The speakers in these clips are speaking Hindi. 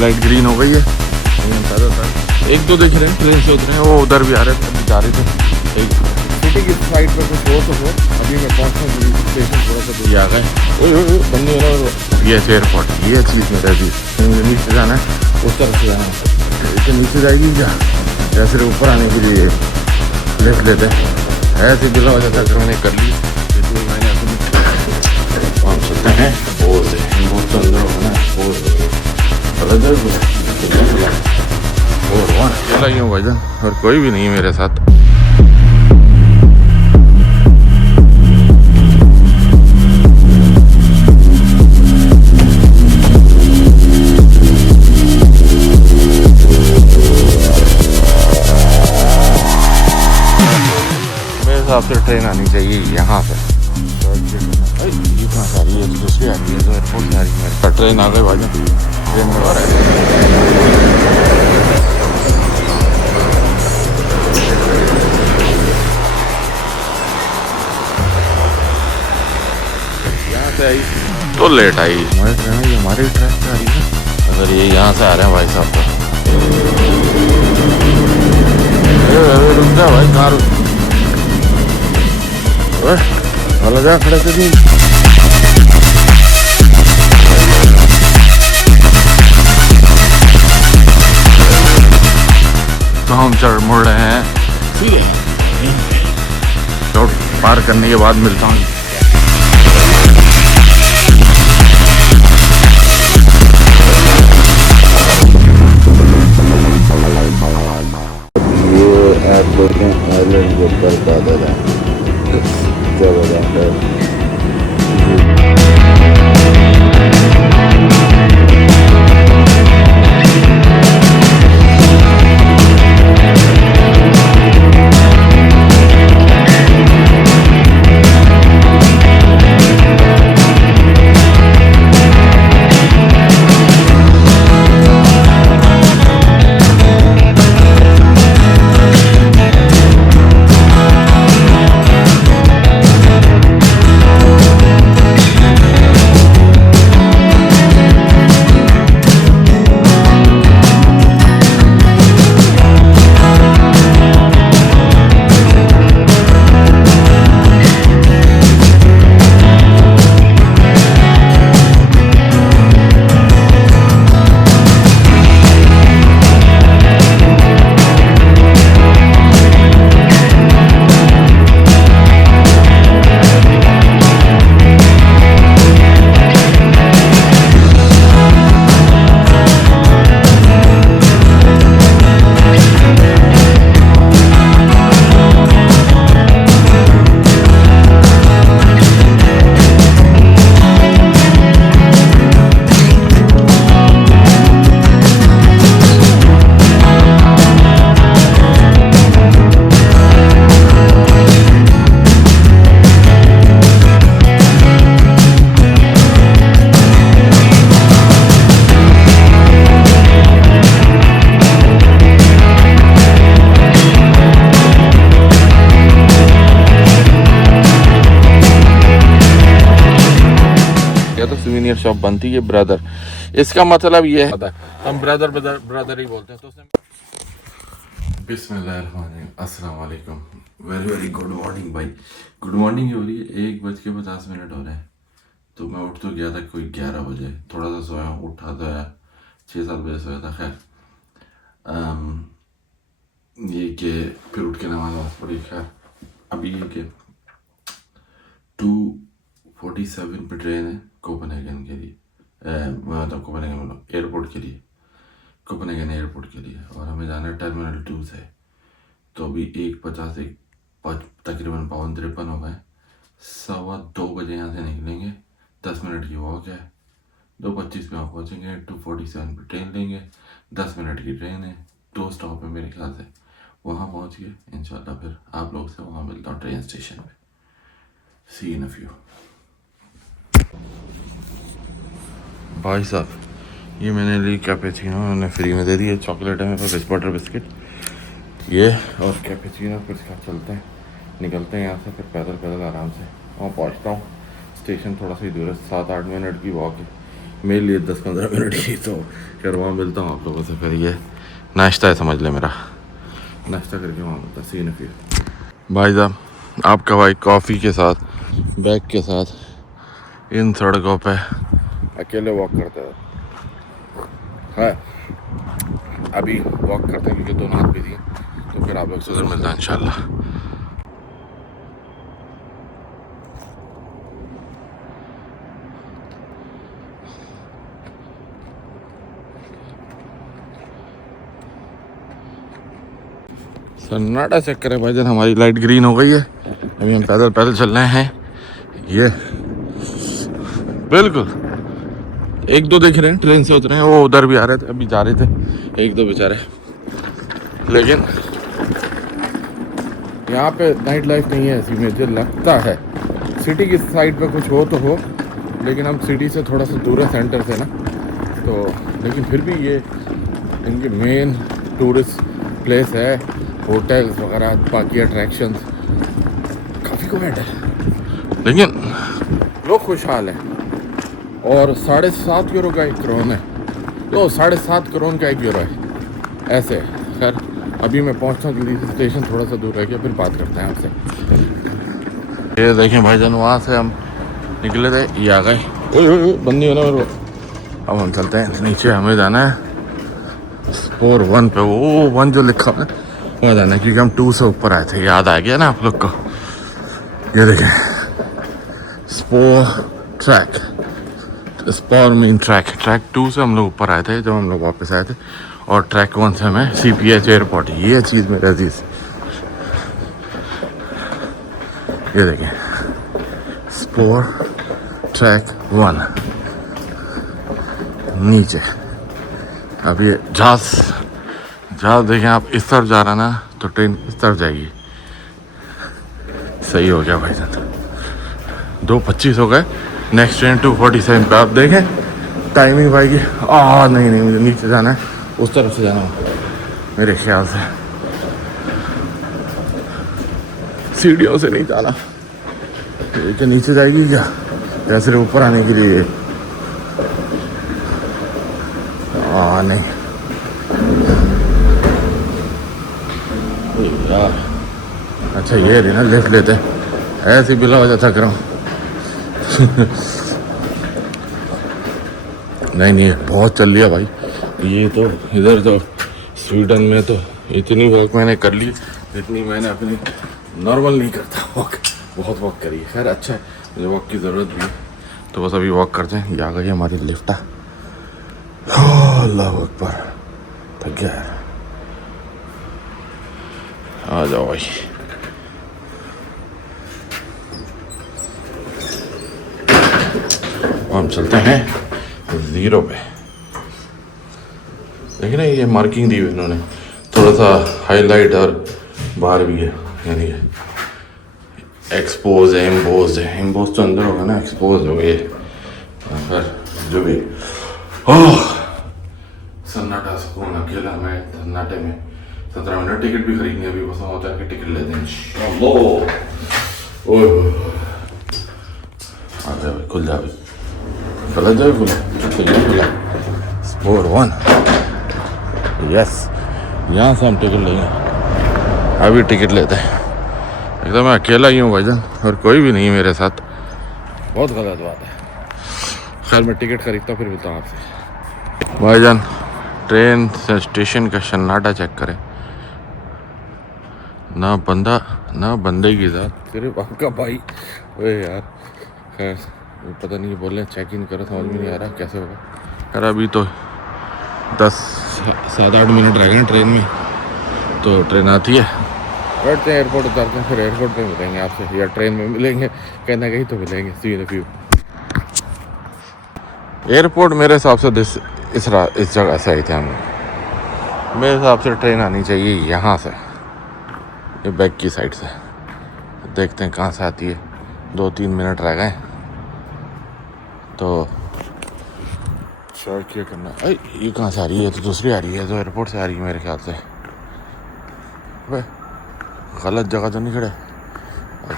लाइट ग्रीन हो गई है। एक दो दिख रहे हैं ट्रेन से उतरे हैं, वो उधर भी आ रहे थे, अभी जा रहे थे। एक सिटी की साइड पर कुछ हो तो हो, अभी मैं पहुँचा स्टेशन थोड़ा सा दूर आ गए। बंदी हो रहा ये एयरपोर्ट, ये चीज़ में रहती है। मुझे नीचे जाना है, उस तरफ से जाना है। इसे नीचे जाएगी क्या या फिर ऊपर आने के लिए लिफ्ट लेते हैं? ऐसे दिला वजह था मैंने कर ली। मैंने पहुँच सकते हैं बहुत अंदर होना अकेला ही हूँ भाईजान, और कोई भी नहीं है मेरे साथ। मेरे हिसाब से ट्रेन आनी चाहिए यहाँ पे। दूसरी आ रही है तो एयरपोर्ट से आ रही है। ट्रेन आ गई भाईजान, ट्रेन में आ रहा है। यहाँ से आई तो लेट आई। हमारे ट्रेन ये हमारे ट्रैक से आ रही है। अगर ये यहाँ से आ रहे हैं भाई साहब तो रुक जा भाई, कहाँ रुक वाला जा खड़े से भी। तो हम चढ़ मुड़ रहे हैं सीधे रोड पार करने के बाद मिलता हूँ। ये आप देखें आइलैंड के ऊपर बादल है, क्या बात है। सुवेनियर शॉप बनती है ब्रदर, इसका मतलब ये है हम ब्रदर ब्रदर ब्रदर ही बोलते हैं। तो बिस्मिल्लाहिर्रहमानिर्रहीम, अस्सलाम वालेकुम, वेरी वेरी गुड मॉर्निंग भाई। गुड मॉर्निंग हो रही है, 1:50 हो रहे हैं। तो मैं उठ तो गया था कोई 11 बजे, थोड़ा सा सोया, उठा तो है 6-7 बजे सोया था। खैर ये कि फिर उठ के नमाज पढ़ी। खैर अभी ये कि 2:47 पे ट्रेन है कोपेनहेगन के लिए, मतलब कोपेनहेगन एयरपोर्ट के लिए, कोपेनहेगन एयरपोर्ट के लिए, और हमें जाना है टर्मिनल 2 से। तो अभी 1:50 तकरीबन 52-53 हो गए। 2:15 बजे यहाँ से निकलेंगे, 10 मिनट की वॉक है, 2:25 पे वहाँ पहुँचेंगे, 2:47 पे ट्रेन लेंगे, 10 मिनट की ट्रेन है, 2 स्टॉप है मेरे ख्याल से। वहाँ पहुँच के इंशाल्लाह फिर आप लोग से वहाँ मिलता हूँ ट्रेन स्टेशन पे। सी इन अ फ्यू। भाई साहब ये मैंने ली कैपेचिनो, उन्होंने फ्री में दे दी है। चॉकलेट है मेरे पास, बटर बिस्किट ये और कैपेचिनो। फिर साथ चलते हैं, निकलते हैं यहाँ से, फिर पैदल पैदल आराम से वहाँ पहुँचता हूँ। स्टेशन थोड़ा सा ही दूर है, 7-8 मिनट की वॉक है मेरे लिए, 10-15 मिनट की। तो फिर वहाँ मिलता हूँ आप लोगों से। फिर ये नाश्ता है समझ ले मेरा, नाश्ता करके वहाँ मिलता। सी इन अ फ्यू। भाई साहब आपका भाई कॉफ़ी के साथ बैग के साथ इन सड़कों पे अकेले वॉक करते हैं। है अभी वॉक करते हैं क्योंकि दोनों हाथ बिजी हैं, तो फिर आप लोग से ज़रूर मिलता है इंशाल्लाह। सन्नाटा चेक करें भाईजान, हमारी लाइट ग्रीन हो गई है। अभी हम पैदल पैदल चल रहे हैं। ये बिल्कुल 1-2 देख रहे हैं, ट्रेन से उतरे हैं, वो उधर भी आ रहे थे, अभी जा रहे थे 1-2 बेचारे। लेकिन यहाँ पे नाइट लाइफ नहीं है ऐसी, मुझे लगता है। सिटी की साइड पे कुछ हो तो हो, लेकिन हम सिटी से थोड़ा सा दूर है, सेंटर से ना, तो लेकिन फिर भी ये इनकी मेन टूरिस्ट प्लेस है, होटल्स वगैरह, बाकी अट्रैक्शंस काफ़ी कमेंट है, लेकिन लोग खुशहाल हैं। और 7.5 यूरो का 1 करोन है, तो 7.5 करोड़ का 1 यूरो है ऐसे। खैर अभी मैं पहुंचता हूँ जल्दी से, स्टेशन थोड़ा सा दूर रह गया, फिर बात करते हैं आपसे। ये देखें भाईजान, वहाँ से हम निकले थे, ये आ गए। बंदी होना मेरे को। अब हम चलते हैं नीचे, हमें जाना है स्पोर 1 पे, वो 1 जो लिखा है वहाँ जाना है, क्योंकि हम 2 से ऊपर आए थे, याद आ गया ना आप लोग को। ये देखें spore track, spore main track 2 से हम लोग ऊपर आए थे जब हम लोग वापस आए थे, और ट्रैक 1 से हमें CPH एयरपोर्ट। ये चीज़ मेरे अजीज, ये देखें स्पोर ट्रैक 1 नीचे। अब ये जहाज़ देखें आप, इस तरफ जा रहा ना तो ट्रेन इस तरफ जाएगी। सही हो गया भाई साहब, 2:25 हो गए, नेक्स्ट ट्रेन 2:47 पे। आप देखें टाइमिंग भाई की। नहीं मुझे नीचे जाना है, उस तरफ से जाना हो मेरे ख्याल से, सीढ़ियों से नहीं जाना। ये नीचे जाएगी क्या, या सिर्फ ऊपर आने के लिए? नहीं यार, अच्छा ये रही ना, लिफ्ट लेते हैं, ऐसे बिला हो जाता कर। नहीं बहुत चल लिया भाई ये तो। इधर तो स्वीडन में तो इतनी वॉक मैंने कर ली, इतनी मैंने अपनी नॉर्मल नहीं करता वॉक, बहुत वॉक करी है। खैर अच्छा है, मुझे वॉक की ज़रूरत भी है, तो बस अभी वॉक करते हैं। ये आ गई हमारी लिफ्ट। अल्लाह अकबर, थक गया है। आ जाओ भाई। हम चलते हैं 0 पे। देख रहे हैं ये मार्किंग दी हुई इन्होंने, थोड़ा सा हाईलाइट, और बाहर भी है, यानी एक्सपोज है, एम्बोज है। एम्बोज तो अंदर होगा ना, एक्सपोज हो गए। फिर जो भी सन्नाटा सुकून, अकेला मैं सन्नाटे में 17 मिनट। टिकट भी खरीदनी है अभी, बस होता है कि टिकट लेते हैं इंशाल्लाह। आ जाए खुल जाए, खुला जाए, खुला स्पोर 1। यस, यहाँ से हम टिकट लेंगे, अभी टिकट लेते हैं। एकदम मैं अकेला ही हूँ भाईजान, और कोई भी नहीं मेरे साथ, बहुत गलत बात है। खैर मैं टिकट खरीदता फिर मिलता हूँ आपसे। भाईजान ट्रेन से स्टेशन का सन्नाटा चेक करें, ना बंदा ना बंदे की ज़ात, सिर्फ आपका भाई। ओए यार खैर पता नहीं बोल रहे चेक इन करो, समझ में नहीं आ रहा कैसे होगा। यार अभी तो 7-8 मिनट रह गए ट्रेन में, तो ट्रेन आती है, बैठते हैं एयरपोर्ट, उतारते हैं, फिर एयरपोर्ट पे मिलेंगे आपसे, या ट्रेन में मिलेंगे, कहीं ना कहीं तो मिलेंगे। सी इन फ्यू। एयरपोर्ट मेरे हिसाब से इस जगह से आई थे हम लोग। मेरे हिसाब से ट्रेन आनी चाहिए यहाँ से, ये बैक की साइड से। देखते हैं कहाँ से आती है, 2-3 मिनट रह गए तो शायद क्या करना। अरे ये कहाँ से आ रही है, तो दूसरी आ रही है, तो एयरपोर्ट से आ रही है मेरे ख्याल से। वे गलत जगह तो नहीं खड़े,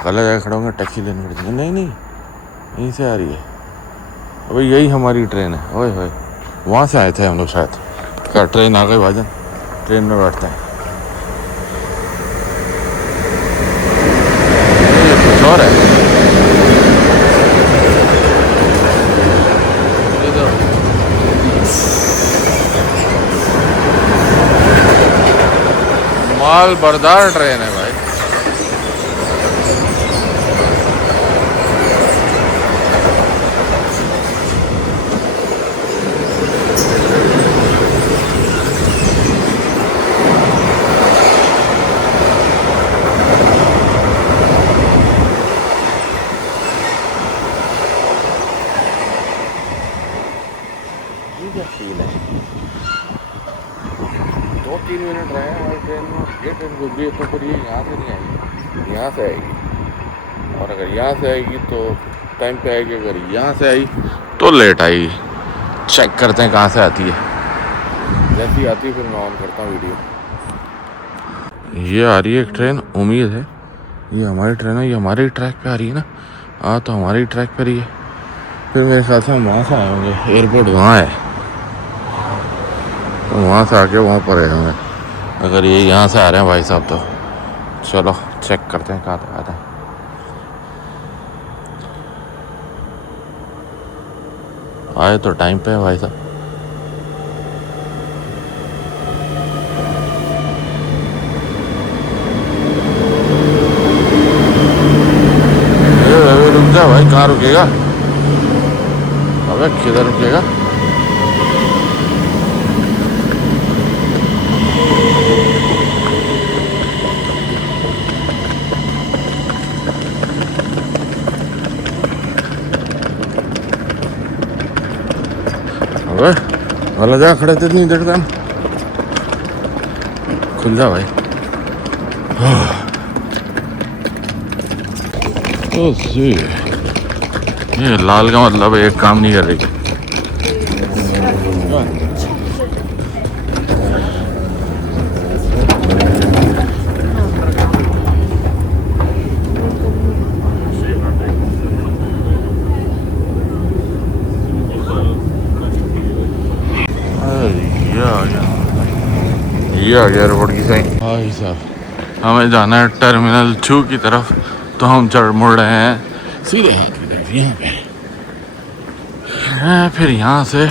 गलत जगह खड़ा होंगे टैक्सी लेनी पड़ती। नहीं नहीं यहीं से आ रही है, अबे यही हमारी ट्रेन है। ओए होए वहाँ से आए थे हम लोग शायद। क्या ट्रेन आ गई भाईजान, ट्रेन में बैठते हैं। ये कुछ और है, ये तो माल बरदार ट्रेन है भाई। क्या फील है, 2-3 मिनट रहे हमारी ट्रेन में, ये ट्रेन गुजरी है, तो फिर ये यहाँ से नहीं आएगी, यहाँ से आएगी। और अगर यहाँ से आएगी तो टाइम पे आएगी, अगर यहाँ से आई तो लेट आएगी। चेक करते हैं कहाँ से आती है, जैसी आती है फिर मैं ऑन करता हूँ वीडियो। ये आ रही है एक ट्रेन, उम्मीद है ये हमारी ट्रेन है, ये हमारे ट्रैक पे आ रही है ना। हाँ तो हमारी ट्रैक पर ही है, फिर मेरे ख्याल से हम वहाँ से आए होंगे, एयरपोर्ट वहाँ है, तो वहाँ से आके वहाँ पर आए होंगे। अगर ये यहाँ से आ रहे हैं भाई साहब तो चलो चेक करते हैं कहाँ तक आते हैं। आए तो टाइम पे है भाई साहब। रुक जा भाई, कहाँ रुकेगा, अबे किधर रुकेगा। अबे वाला जगह खड़े थे नहीं देखता, खुल जा भाई। ओ सी ये लाल का मतलब एक काम नहीं कर रही। ये आ गया एयरपोर्ट की साइड। भाई साहब हमें जाना है टर्मिनल 2 की तरफ, तो हम चढ़ मुड़ रहे हैं सीधे हाथ की तरफ यहाँ पे, फिर यहाँ से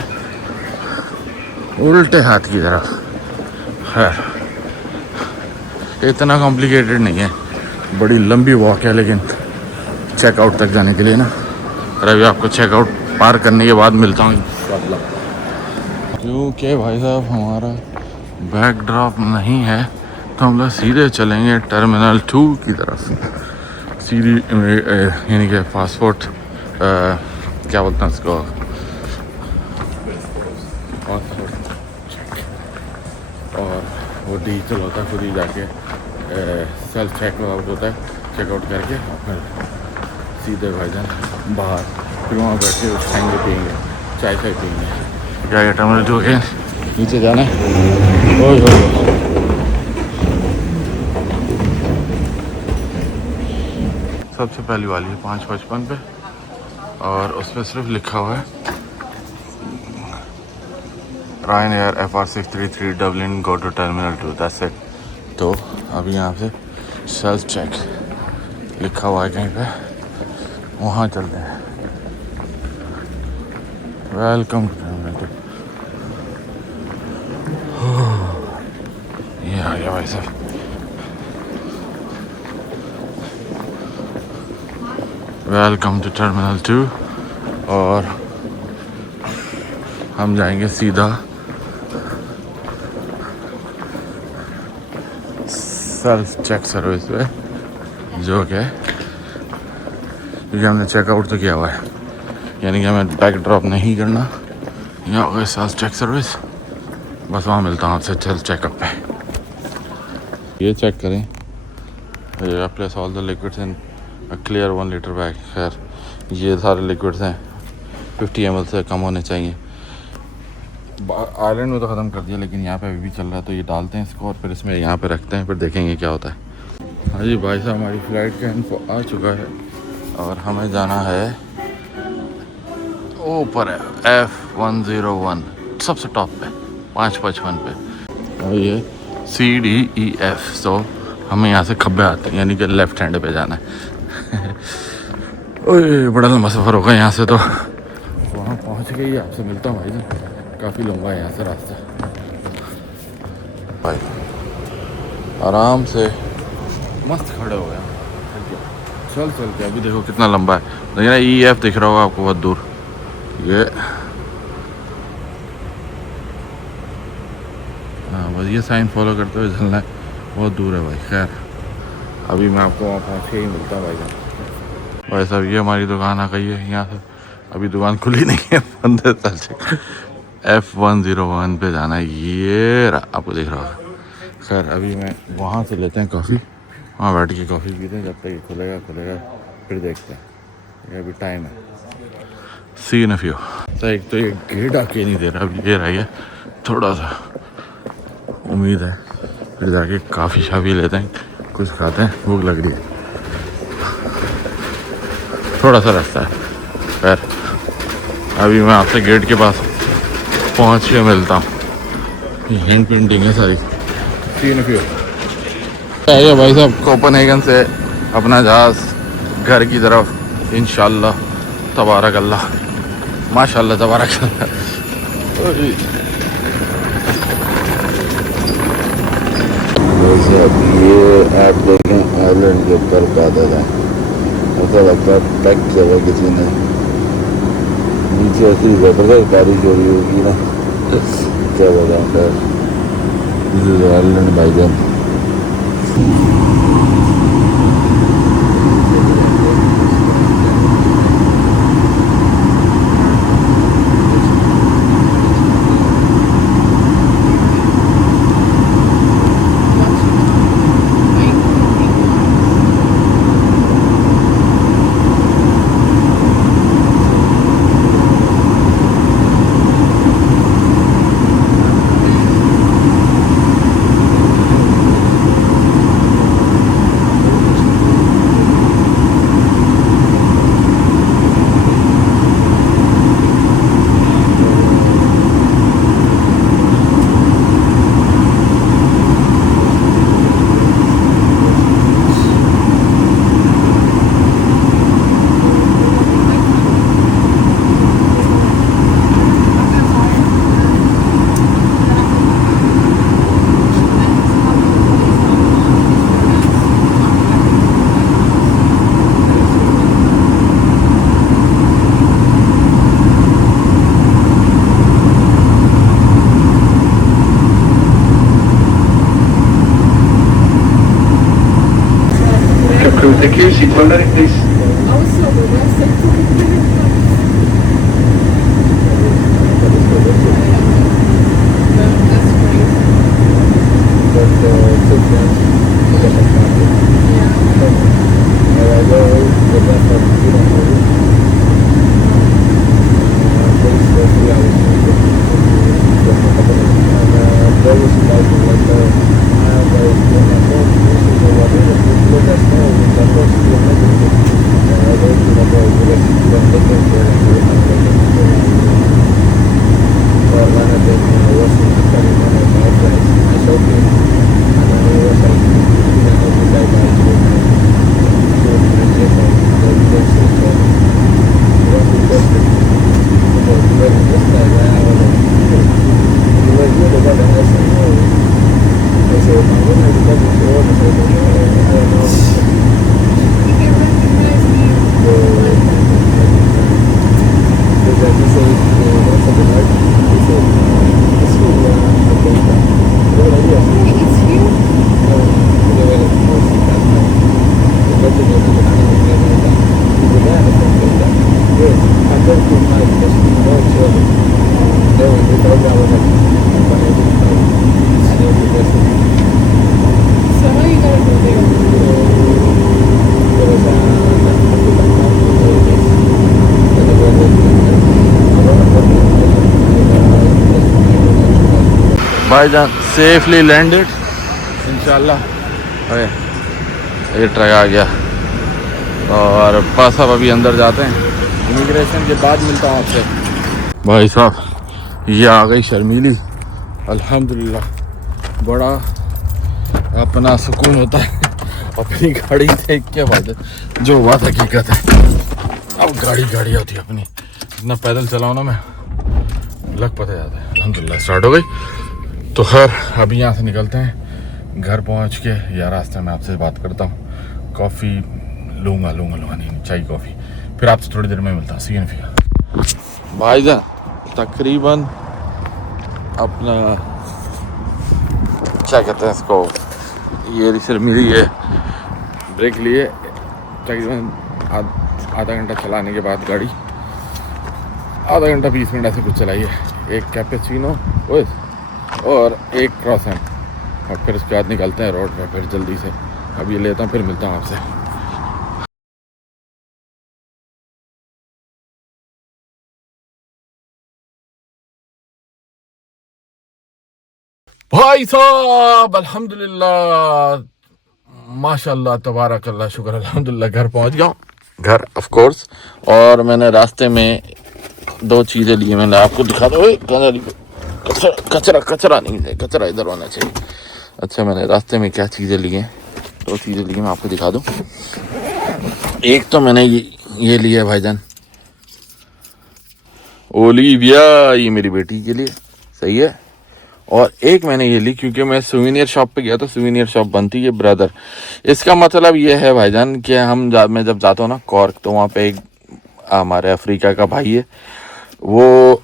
उल्टे हाथ की तरफ। खैर इतना कॉम्प्लिकेटेड नहीं है, बड़ी लंबी वॉक है लेकिन चेकआउट तक जाने के लिए ना। और अभी आपको चेकआउट पार करने के बाद मिलता हूँ इंशाल्लाह। क्योंकि भाई साहब हमारा बैक ड्रॉप नहीं है, तो हम लोग सीधे चलेंगे टर्मिनल 2 की तरफ सीधी, यानी कि पासपोर्ट क्या बोलते हैं उसको, और वो डिजिटल होता है, खुद ही जाके सेल्फ चेकआउट होता है, चेकआउट करके फिर सीधे भाईजान बाहर, फिर वहाँ बैठ के खाएंगे पियेंगे, चाय पियेंगे। क्या ये टर्मिनल 2 है, नीचे जाना है। सबसे पहली वाली है 5:55 पे, और उस पर सिर्फ लिखा हुआ है Ryanair FR633 Dublin go to Terminal 2, that's it। तो अभी यहाँ से सेल्फ चेक लिखा हुआ है कहीं पे, वहाँ चलते हैं। Welcome to terminal 2। ये आ गया भाई साहब, वेलकम टू टर्मिनल 2 और हम जाएंगे सीधा सेल्फ चेक सर्विस पे, जो कि क्योंकि हमने चेकआउट तो किया हुआ है, यानी कि हमें बैग ड्रॉप नहीं करना। यहाँ हो गए सेल्फ चेक सर्विस, बस वहाँ मिलता हूँ आपसे सेल्फ चेकअप पे। ये चेक करें, place all the liquids in clear 1 litre bag. खैर ये सारे लिक्विड्स हैं 50 ml से कम होने चाहिए। आयरलैंड में तो ख़त्म कर दिया, लेकिन यहाँ पे अभी भी चल रहा है, तो ये डालते हैं इसको और फिर इसमें यहाँ पे रखते हैं, फिर देखेंगे क्या होता है। हाँ जी भाई साहब, हमारी फ़्लाइट का इन्फो आ चुका है और हमें जाना है ऊपर है F101, सबसे टॉप पे 555 पे, और ये CDEF। तो हमें यहाँ से खब्बे आते हैं, यानी कि लेफ़्ट हैंड पे जाना है। ओए बड़ा लंबा सफ़र होगा यहाँ से, तो वहाँ पहुँच के ही आपसे मिलता हूँ भाई साहब। काफ़ी लंबा है यहाँ से रास्ता भाई। आराम से मस्त खड़े हो गए, चल के अभी देखो कितना लंबा है। देखना EF दिख रहा होगा आपको बहुत दूर, ये हाँ बस ये साइन फॉलो करते हुए चलना है, बहुत दूर है भाई। खैर अभी मैं आपको वहाँ पहुँच के ही मिलता हूँ भाई साहब। भाई साहब ये हमारी दुकान आ गई है, यहाँ से अभी दुकान खुली नहीं है, बंद है। F101 पे जाना है, ये आपको दिख रहा होगा। खैर अभी मैं वहाँ से लेते हैं कॉफ़ी, वहाँ बैठ के कॉफ़ी पीते हैं, जब तक ये खुलेगा फिर देखते हैं। ये अभी टाइम है, सी इन अ फ्यू। तो एक तो ये गेट आके नहीं दे रहा, अभी ये रही है थोड़ा सा, उम्मीद है फिर जाके काफ़ी शाफ़ी लेते हैं, कुछ खाते हैं, भूख लग रही है। थोड़ा सा रास्ता है। खैर अभी मैं आपसे गेट के पास पहुँच के मिलता हूँ। हैंड पेंटिंग है सारी, सीन फ्यू है भाई साहब। कोपेनहेगन से अपना जहाज़ घर की तरफ इंशाल्लाह, तबारक अल्लाह, माशाल्लाह तबारक अल्लाह। ये आप देखें आइलैंड के ऊपर पैदल है, ऐसा लगता है पैक किया हुआ किसी ने। नीचे ऐसी ज़बरदस्त बारिश हो रही होगी ना, क्या बताऊँ। खैर दिस इज आइलैंड भाईजान। Thank you. Seat holdering, please. It's you? So how you gonna go there? भाईजान सेफली लैंडेड इंशाल्लाह। अरे ये ट्रक आ गया और बस अब अभी अंदर जाते हैं, इमिग्रेशन के बाद मिलता हूँ आपसे। भाई साहब ये आ गई शर्मीली, अल्हम्दुलिल्लाह। बड़ा अपना सुकून होता है अपनी गाड़ी देख के, बाद जो बात हकीकत है। अब गाड़ी गाड़ी होती है अपनी, इतना पैदल चलाओ ना मैं लग पता जाता है। अल्हम्दुलिल्लाह स्टार्ट हो गई। तो खैर अभी यहाँ से निकलते हैं, घर पहुँच के या रास्ते में आपसे बात करता हूँ। कॉफ़ी लूँगा नहीं चाय कॉफ़ी, फिर आपसे थोड़ी देर में मिलता हूँ। सी यू इन फिर। भाईजान तकरीबन अपना क्या कहते हैं इसको, ये रिसर मिली है, ब्रेक लिए तकरीबन आधा घंटा चलाने के बाद गाड़ी, आधा घंटा 20 मिनट ऐसे कुछ चलाई है। एक कैपेचिनो और एक क्रॉसेंट, और फिर उसके बाद निकलते हैं रोड पे फिर जल्दी से। अब ये लेता हूँ फिर मिलता हूँ आपसे। भाई साहब अल्हम्दुलिल्लाह माशाल्लाह तबारकल्लाह शुक्र अल्हम्दुलिल्लाह घर पहुंच गया हूँ, घर ऑफ कोर्स। और मैंने रास्ते में 2 चीज़ें ली, मैंने आपको दिखा दो। कचरा नहीं है, कचरा इधर होना चाहिए। अच्छा मैंने रास्ते में क्या चीज़ें ली हैं, 2 चीज़ें ली हैं, मैं आपको दिखा दूँ। एक तो मैंने ये लिया है भाईजान, ओलिविया, ये मेरी बेटी के लिए सही है। और एक मैंने ये ली क्योंकि मैं सुवेनियर शॉप पे गया तो सुवेनियर शॉप बंद थी, ये ब्रदर। इसका मतलब ये है भाईजान कि मैं जब जाता हूँ ना कॉर्क, तो वहाँ पे एक हमारे अफ्रीका का भाई है, वो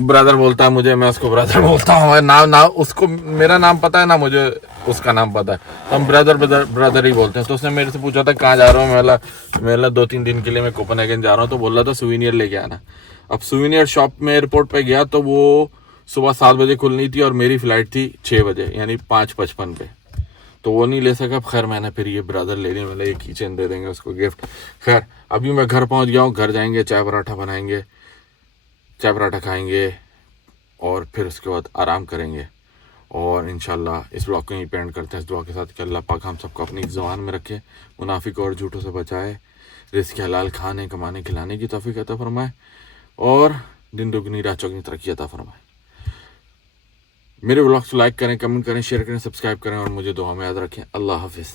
ब्रदर बोलता है मुझे, मैं उसको ब्रदर बोलता हूँ। ना उसको मेरा नाम पता है ना मुझे उसका नाम पता है, हम ब्रदर ही बोलते हैं। तो उसने मेरे से पूछा था कहाँ जा रहा हूँ, मैं 2-3 दिन के लिए मैं कोपेनहेगन जा रहा हूँ। तो बोल रहा था सुवेनियर लेके आना। अब सुवेनियर शॉप में एयरपोर्ट पे गया तो वो सुबह 7 बजे खुलनी थी और मेरी फ्लाइट थी 6 बजे यानी 5:55 पे, तो वो नहीं ले सका। खैर मैंने फिर ये ब्रदर ले लिया, मतलब ये किचन दे देंगे उसको गिफ्ट। खैर अभी मैं घर पहुंच गया हूँ, घर जाएंगे, चाय पराठा बनाएंगे, चाय पराठा खाएंगे और फिर उसके बाद आराम करेंगे। और इंशाल्लाह इस ब्लॉग को यहीं पे एंड करते हैं इस दुआ के साथ कि अल्लाह पाक हम सबको अपनी ज़ुबान में रखे, मुनाफिक और झूठों से बचाए, रिज़्क़ हलाल खाने कमाने खिलाने की तौफीक अता फरमाए और दिन दुगनी रात चौगनी तरक्की अता फरमाए। मेरे ब्लॉग्स को लाइक करें, कमेंट करें, शेयर करें, सब्सक्राइब करें और मुझे दुआ में याद रखें। अल्लाह हाफिज़।